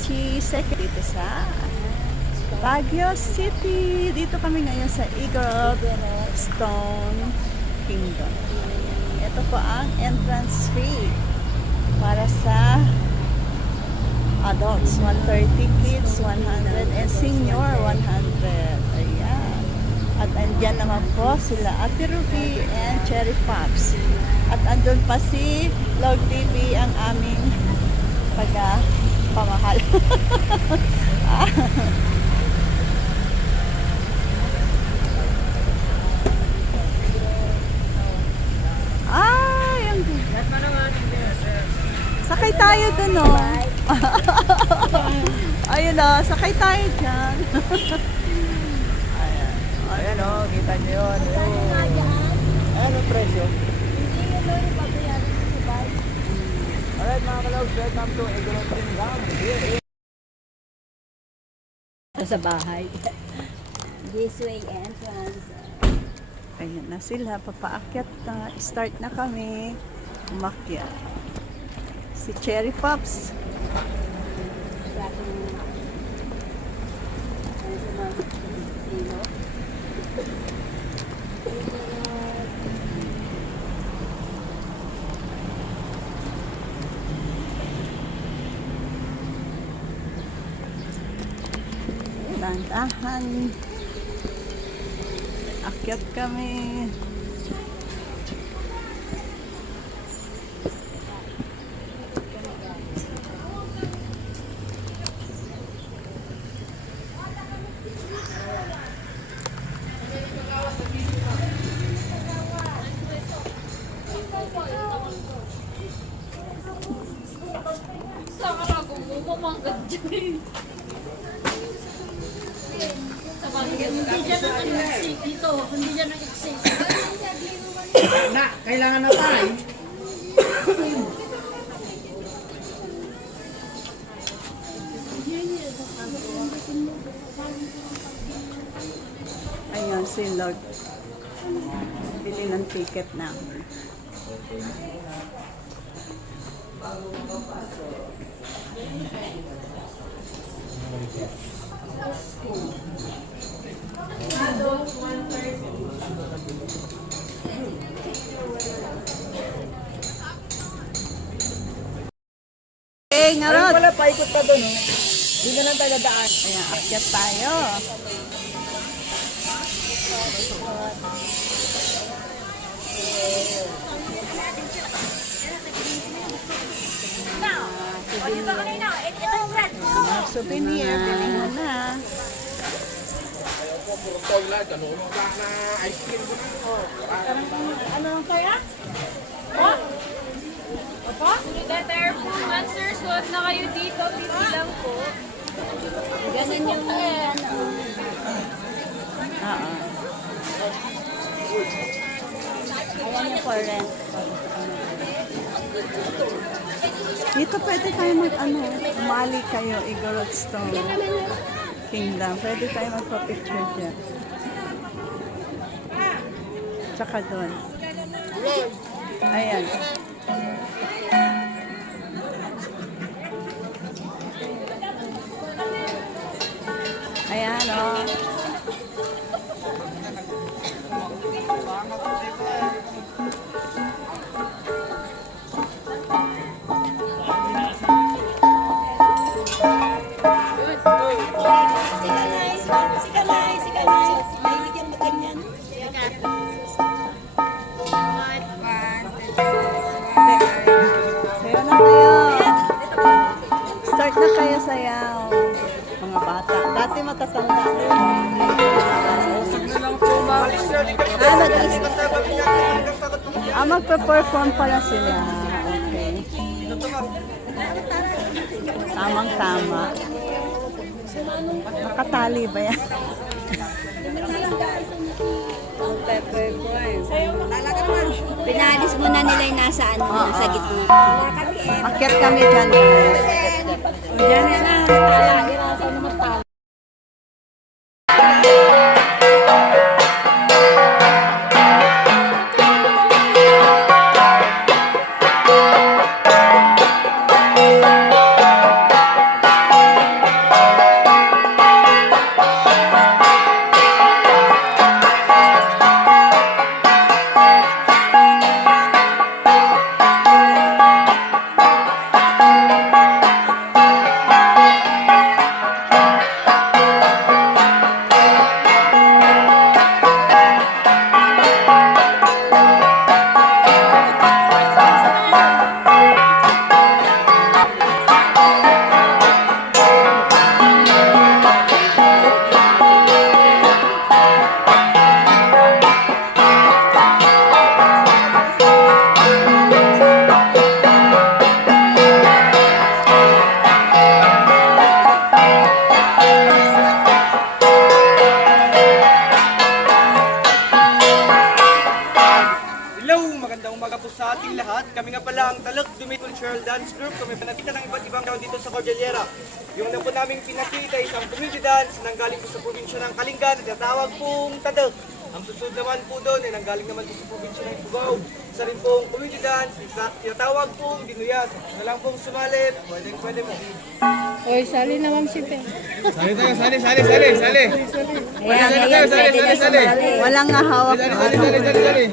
Beachy Second dito sa Baguio City. Dito kami ngayon sa Eagle Stone Kingdom. Ito po ang entrance fee para sa adults 130, kids 100, and senior 100. Ayan. At andyan naman po sila Ate Ruby and Cherry Pops. At andun pa si Log TV, ang aming pamahal. Ay, ang sakay tayo dun, no? Ayun, no? Sakay tayo dyan. Ayan. Ayan, no? Kita nyo yun. Ayan ang presyo. Alright, mga kalaws, welcome to Eagle Kingdom. Sa bahay. This way entrance. Ayan na sila, papaakyat na. Start na kami. Umakyat. Si Cherry Pops. Dahan-dahan. Akyat kami. Saka ako mo, mamanggat dyan. Hindi siya nag-exit dito. Hindi siya nag-exit. Na, kailangan na tayo. Ayan si Lord. Bili ng ticket namin. Hey, ngarot! Wala, paikot pa doon, oh. Hindi na lang tayo daan. Ayan, akyat tayo. Mga souvenir, bili mo na. Ano lang kaya? Opo? Letter po, answer. Suot na kayo dito. Pipi lang po. Ganun yung ano. Oo. Ayan yung for rent. Dito pwede kayo umali kayo, Eagle Stone Kingdom. Pwede tayo magpa-picture dyan. Tsaka doon. Ayan. Ayan, oh. Sayaw na kayo. Start na kayo sayaw. Mga bata. Dati matatanda. Magpa-perform pala sila. Okay. Tamang-tama. Nakatali ba yan? Pinalis muna nila yung nasa ano, sa gitna. Akyat kami dyan. Diyan na, tala. dito, may panapitan ng iba't ibang taon dito sa Cordillera. Yung na po namin pinakita isang community dance nang galing po sa probinsya ng Kalinga, tinatawag pong Tadag. Ang susunod naman po doon ay nanggaling naman po sa probinsya ng Ifugao. Isa rin pong community dance, tinatawag pong Dinuyas. Na lang pong sumalit, pwede po. Oy, sali na Ma'am Sipe. Sali tayo, sali. Ayan, ayan, pwede na sumali. Walang nga hawak. Sali.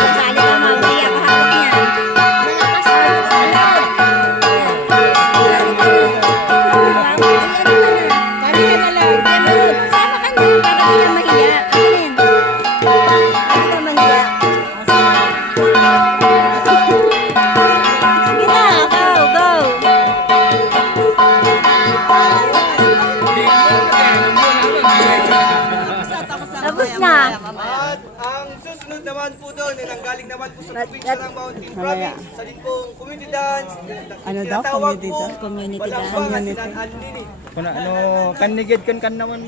Sasali ka, mamaya ka hawak niyan. Sama ka na, para di ka mahiya. Ano na yan? Hindi ka mahiya. Sige na, go! Tapos na. At ang susunod naman po doon ay nanggaling naman po sa probinsya ng Mountain Province. Sa din pong community dance. Ano daw, tinatawag community pong dance? Community Walang dance. Pangasinan Anlini. Kung ano, kanigid kan naman.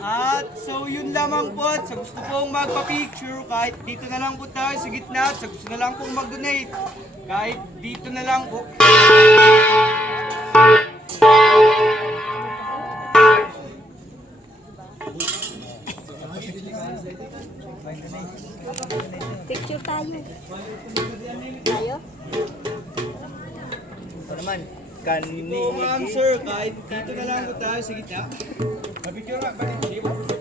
At so yun lamang po at sa gusto pong magpa-picture kahit dito na lang po tayo sa gitna at sa gusto na lang pong mag-donate kahit dito na lang po. Picture tayo. Tayo? Ito naman, So ma'am sir, kahit dito na lang po tayo sa gitna. Mapicture nga, balik.